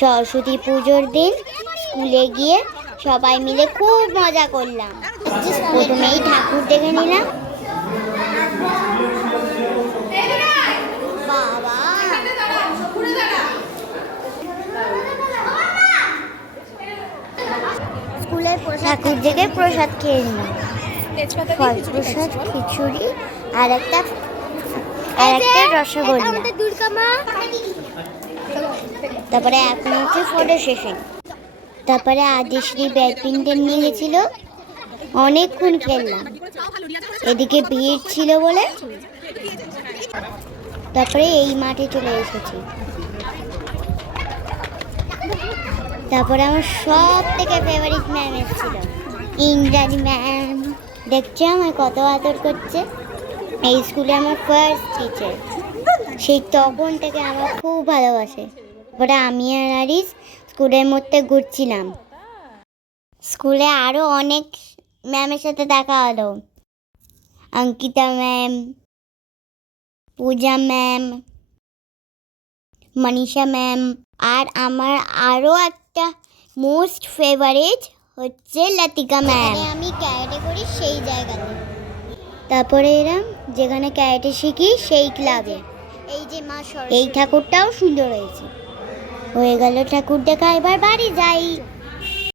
সরস্বতী পুজোর দিন স্কুলে গিয়ে সবাই মিলে খুব মজা করলাম। প্রথমেই ঠাকুর দেখে নিলাম। বাবা, স্কুলের ঠাকুর দেখে প্রসাদ খেয়ে নিলাম। ফল প্রসাদ, খিচুড়ি আর একটা রসগোল্লা। তারপরে এখন হচ্ছে ফটো সেশন। তারপরে আদিশ্রী ব্যাডমিন্টন নিয়ে গেছিল, অনেকক্ষণ খেললাম। এদিকে ভিড় ছিল বলে তারপরে এই মাঠে চলে এসেছি। তারপরে আমার সব থেকে ফেভারিট ম্যাম এসেছিল, ইন্দ্রাণী ম্যাম। দেখছে আমায় কত আদর করছে। এই স্কুলে আমার ফার্স্ট টিচার, সেই তখন থেকে আমার খুব ভালোবাসে। তারপরে আমি আর আরিস স্কুলের মধ্যে ঘুরছিলাম। স্কুলে আরও অনেক ম্যামের সাথে দেখা হলো, অঙ্কিতা ম্যাম, পূজা ম্যাম, মনীষা ম্যাম। আর আমার আরও একটা মোস্ট ফেভারিট হচ্ছে লতিকা ম্যাম। আমি ক্যারেটে করি সেই জায়গাতে। তারপরে এলাম যেখানে ক্যারেটে শিখি সেই ক্লাবে। এই যে মা সরস্বতী, এই ঠাকুরটাও সুন্দর হয়েছে। হয়ে গেল ঠাকুর দেখা, এবার বাড়ি যাই।